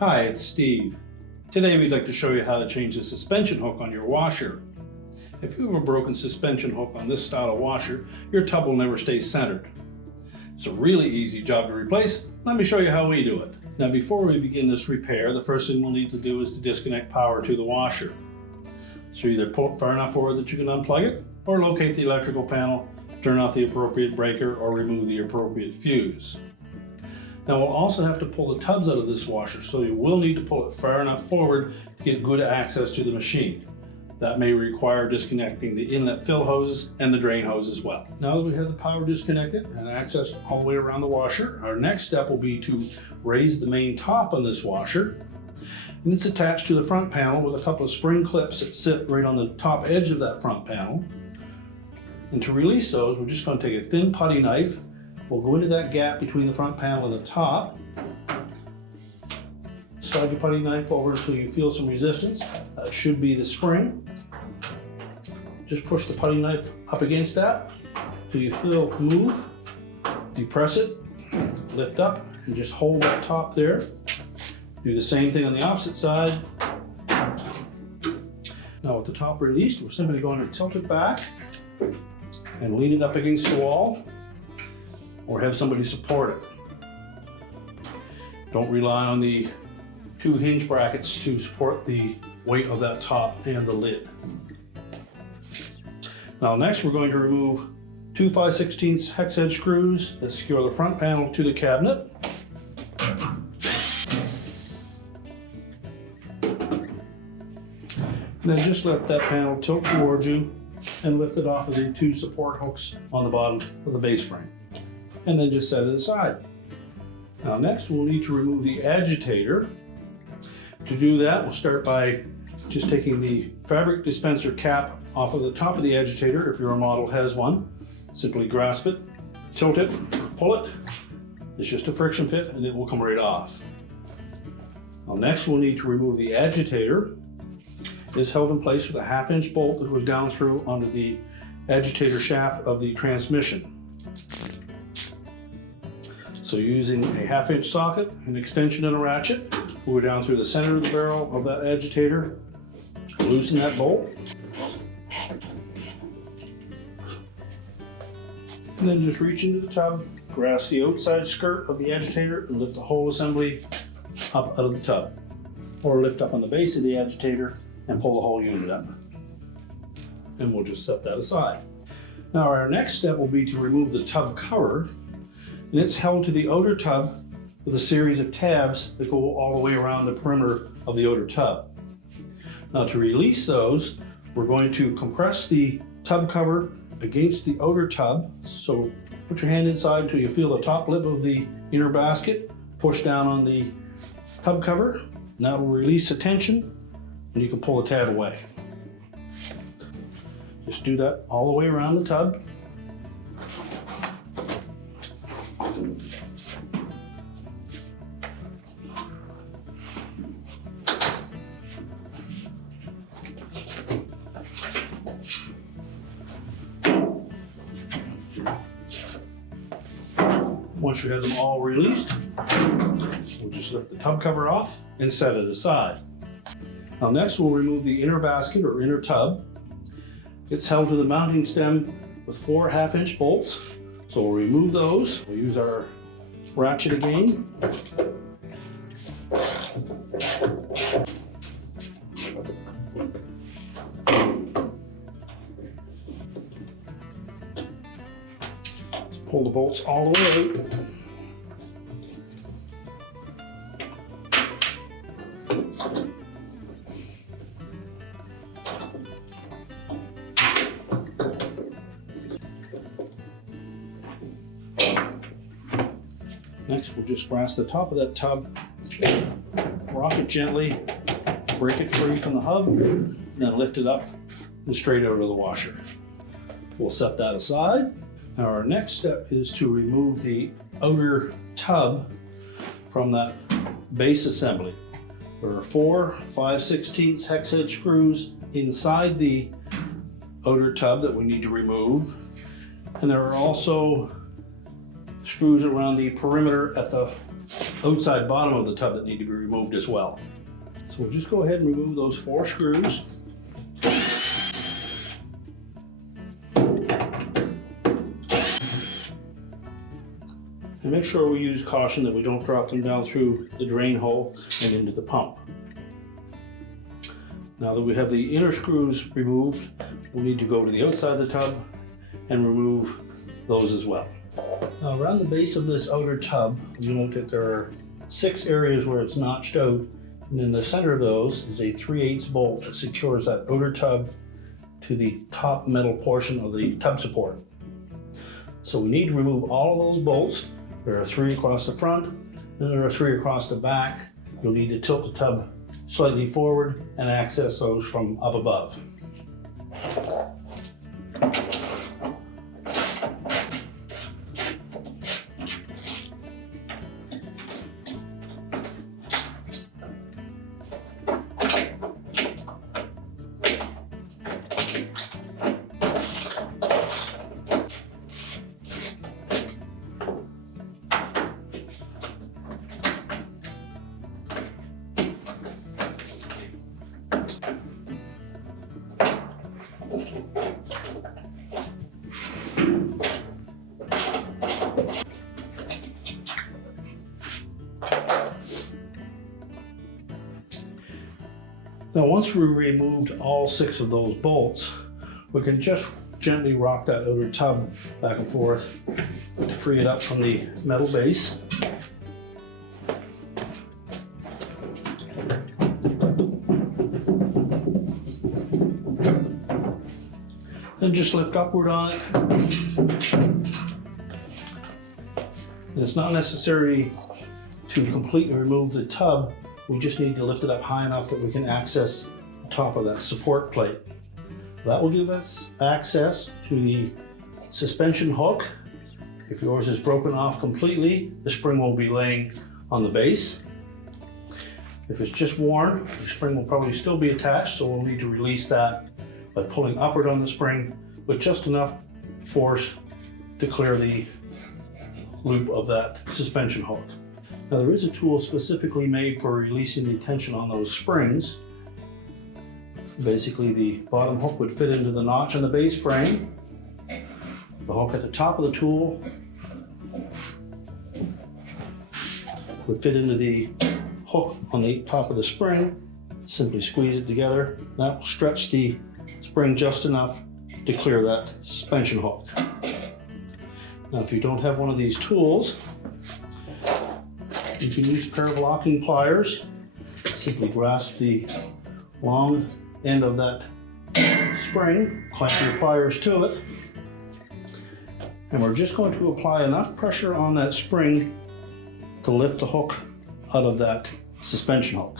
Hi, it's Steve. Today we'd like to show you how to change the suspension hook on your washer. If you have a broken suspension hook on this style of washer, your tub will never stay centered. It's a really easy job to replace. Let me show you how we do it. Now before we begin this repair, the first thing we'll need to do is to disconnect power to the washer. So either pull it far enough forward that you can unplug it, or locate the electrical panel, turn off the appropriate breaker, or remove the appropriate fuse. Now we'll also have to pull the tubs out of this washer, so you will need to pull it far enough forward to get good access to the machine. That may require disconnecting the inlet fill hoses and the drain hose as well. Now that we have the power disconnected and access all the way around the washer, our next step will be to raise the main top on this washer. And it's attached to the front panel with a couple of spring clips that sit right on the top edge of that front panel. And to release those, we're just going to take a thin putty knife. We'll go into that gap between the front panel and the top. Slide your putty knife over until you feel some resistance. That should be the spring. Just push the putty knife up against that till you feel move. Depress it, lift up, and just hold that top there. Do the same thing on the opposite side. Now with the top released, we're simply going to tilt it back and lean it up against the wall, or have somebody support it. Don't rely on the two hinge brackets to support the weight of that top and the lid. Now next we're going to remove two 5/16 hex head screws that secure the front panel to the cabinet. And then just let that panel tilt towards you and lift it off of the two support hooks on the bottom of the base frame. And then just set it aside. Now next we'll need to remove the agitator. To do that, we'll start by just taking the fabric dispenser cap off of the top of the agitator if your model has one. Simply grasp it, tilt it, pull it. It's just a friction fit and it will come right off. Now next we'll need to remove the agitator. It is held in place with a 1/2 inch bolt that goes down through onto the agitator shaft of the transmission. So using a 1/2 inch socket, an extension and a ratchet, we'll go down through the center of the barrel of that agitator, loosen that bolt, and then just reach into the tub, grasp the outside skirt of the agitator and lift the whole assembly up out of the tub. Or lift up on the base of the agitator and pull the whole unit up. And we'll just set that aside. Now our next step will be to remove the tub cover, and it's held to the outer tub with a series of tabs that go all the way around the perimeter of the outer tub. Now to release those, we're going to compress the tub cover against the outer tub. So put your hand inside until you feel the top lip of the inner basket, push down on the tub cover, and that will release the tension, and you can pull the tab away. Just do that all the way around the tub. Once you have them all released, we'll just lift the tub cover off and set it aside. Now next we'll remove the inner basket or inner tub. It's held to the mounting stem with 4 1/2 inch bolts. So we'll remove those. We'll use our ratchet again. Pull the bolts all the way out. Next, we'll just grasp the top of that tub, rock it gently, break it free from the hub, and then lift it up and straight out of the washer. We'll set that aside. Now our next step is to remove the outer tub from that base assembly. There are 4 5/16 hex head screws inside the outer tub that we need to remove. And there are also screws around the perimeter at the outside bottom of the tub that need to be removed as well. So we'll just go ahead and remove those 4 screws. And make sure we use caution that we don't drop them down through the drain hole and into the pump. Now that we have the inner screws removed, we'll need to go to the outside of the tub and remove those as well. Now around the base of this outer tub, you note that there are 6 areas where it's notched out, and in the center of those is a 3/8 bolt that secures that outer tub to the top metal portion of the tub support. So we need to remove all of those bolts. There are 3 across the front, and there are 3 across the back. You'll need to tilt the tub slightly forward and access those from up above. Now once we've removed all 6 of those bolts, we can just gently rock that outer tub back and forth to free it up from the metal base. Then just lift upward on it. And it's not necessary to completely remove the tub. We just need to lift it up high enough that we can access the top of that support plate. That will give us access to the suspension hook. If yours is broken off completely, the spring will be laying on the base. If it's just worn, the spring will probably still be attached, so we'll need to release that by pulling upward on the spring with just enough force to clear the loop of that suspension hook. Now there is a tool specifically made for releasing the tension on those springs. Basically the bottom hook would fit into the notch on the base frame. The hook at the top of the tool would fit into the hook on the top of the spring. Simply squeeze it together. That will stretch the spring just enough to clear that suspension hook. Now if you don't have one of these tools, you can use a pair of locking pliers. Simply grasp the long end of that spring, clamp your pliers to it, and we're just going to apply enough pressure on that spring to lift the hook out of that suspension hook.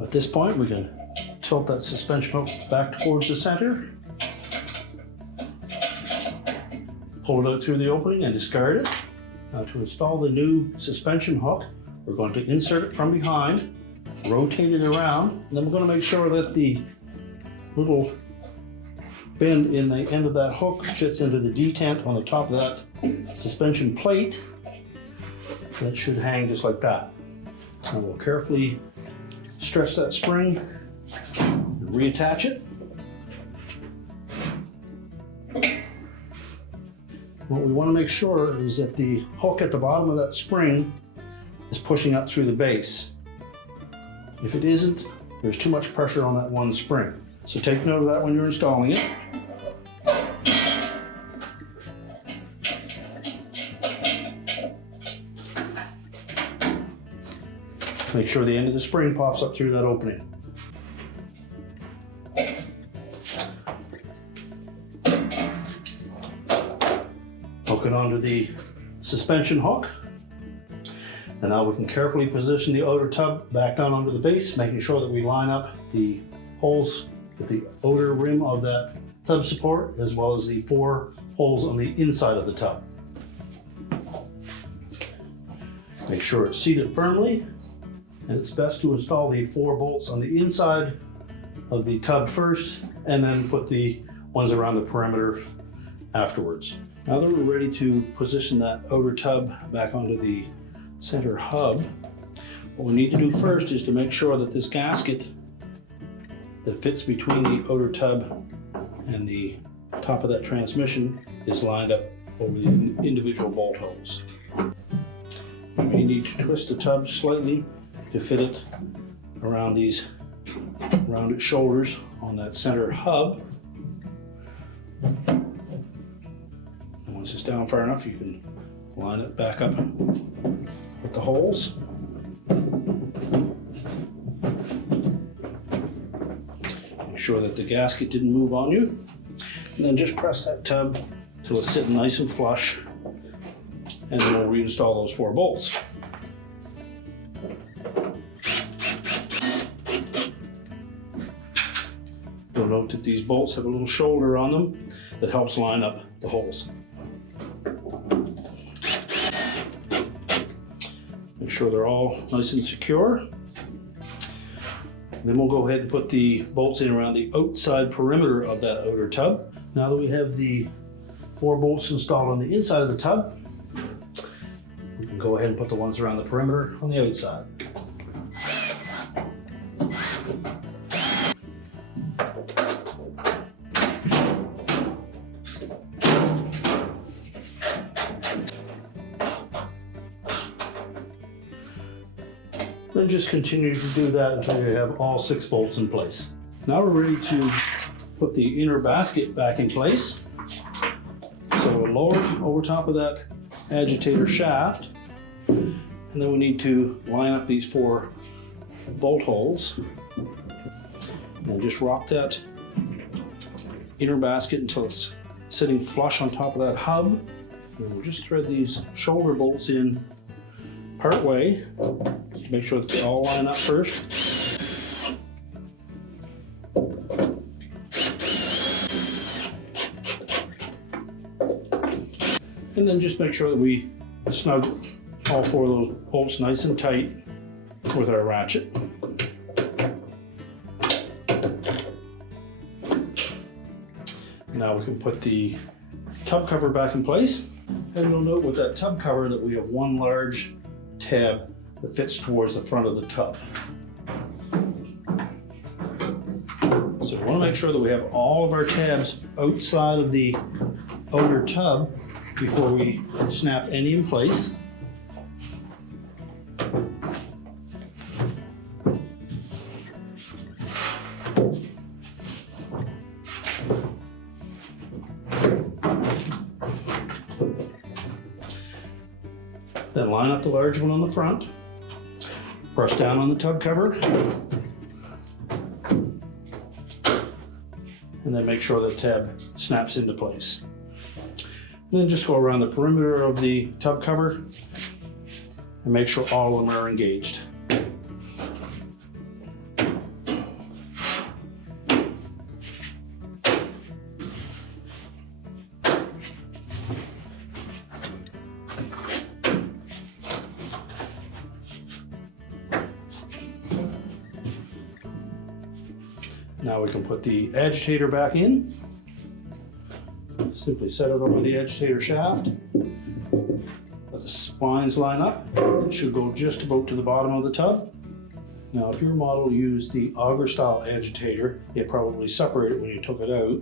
At this point, we can tilt that suspension hook back towards the center, pull it out through the opening and discard it. Now to install the new suspension hook, we're going to insert it from behind, rotate it around, and then we're going to make sure that the little bend in the end of that hook fits into the detent on the top of that suspension plate. That should hang just like that. Now we'll carefully stretch that spring and reattach it. What we want to make sure is that the hook at the bottom of that spring is pushing up through the base. If it isn't, there's too much pressure on that one spring. So take note of that when you're installing it. Make sure the end of the spring pops up through that opening. Hook it onto the suspension hook. And now we can carefully position the outer tub back down onto the base, making sure that we line up the holes with the outer rim of that tub support, as well as the 4 holes on the inside of the tub. Make sure it's seated firmly, and it's best to install the 4 bolts on the inside of the tub first, and then put the ones around the perimeter afterwards. Now that we're ready to position that outer tub back onto the center hub, what we need to do first is to make sure that this gasket that fits between the outer tub and the top of that transmission is lined up over the individual bolt holes. You may need to twist the tub slightly to fit it around these rounded shoulders on that center hub. And once it's down far enough, you can line it back up with the holes. Make sure that the gasket didn't move on you. And then just press that tub till it's sitting nice and flush. And then we'll reinstall those 4 bolts. You'll note that these bolts have a little shoulder on them that helps line up the holes. Make sure they're all nice and secure. Then we'll go ahead and put the bolts in around the outside perimeter of that outer tub. Now that we have the 4 bolts installed on the inside of the tub, we can go ahead and put the ones around the perimeter on the outside. Then just continue to do that until you have all 6 bolts in place. Now we're ready to put the inner basket back in place. So we'll lower it over top of that agitator shaft, and then we need to line up these 4 bolt holes and just rock that inner basket until it's sitting flush on top of that hub. And we'll just thread these shoulder bolts in part way. Make sure that they all line up first. And then just make sure that we snug all 4 of those bolts nice and tight with our ratchet. Now we can put the tub cover back in place. And you'll note with that tub cover that we have 1 large tab that fits towards the front of the tub. So we want to make sure that we have all of our tabs outside of the outer tub before we snap any in place. Then line up the large one on the front, press down on the tub cover, and then make sure the tab snaps into place. And then just go around the perimeter of the tub cover and make sure all of them are engaged. Now we can put the agitator back in. Simply set it over the agitator shaft. Let the spines line up. It should go just about to the bottom of the tub. Now if your model used the auger style agitator, it probably separated when you took it out.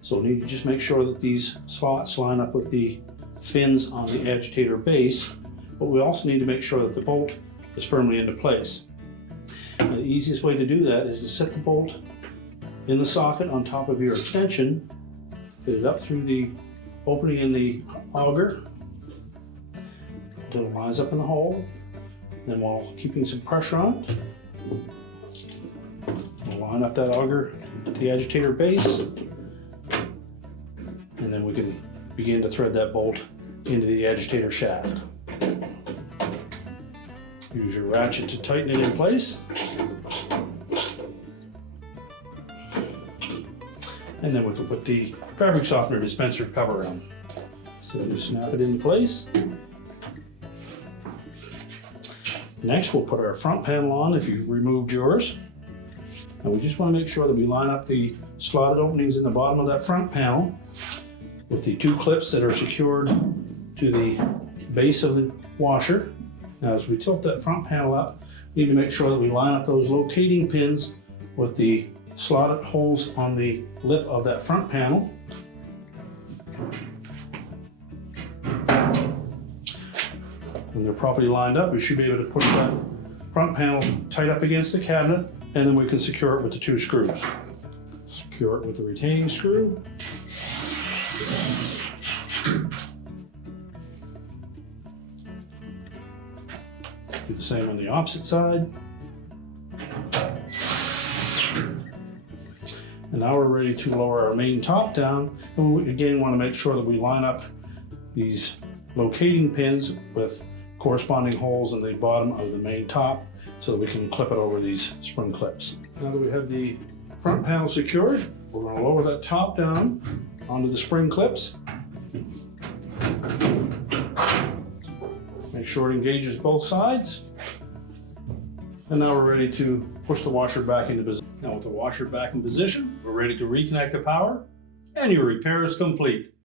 So we need to just make sure that these slots line up with the fins on the agitator base, but we also need to make sure that the bolt is firmly into place. And the easiest way to do that is to set the bolt in the socket on top of your extension, fit it up through the opening in the auger until it lines up in the hole. Then while keeping some pressure on it, we'll line up that auger at the agitator base, and then we can begin to thread that bolt into the agitator shaft. Use your ratchet to tighten it in place. And then we can put the fabric softener dispenser cover on. So just snap it into place. Next, we'll put our front panel on if you've removed yours. And we just want to make sure that we line up the slotted openings in the bottom of that front panel with the two clips that are secured to the base of the washer. Now as we tilt that front panel up, we need to make sure that we line up those locating pins with the slotted holes on the lip of that front panel. When they're properly lined up, we should be able to push that front panel tight up against the cabinet, and then we can secure it with the two screws. Secure it with the retaining screw. Do the same on the opposite side. And now we're ready to lower our main top down. And we again want to make sure that we line up these locating pins with corresponding holes in the bottom of the main top so that we can clip it over these spring clips. Now that we have the front panel secured, we're going to lower that top down onto the spring clips. Make sure it engages both sides. And now we're ready to push the washer back into position. Now with the washer back in position, we're ready to reconnect the power, and your repair is complete.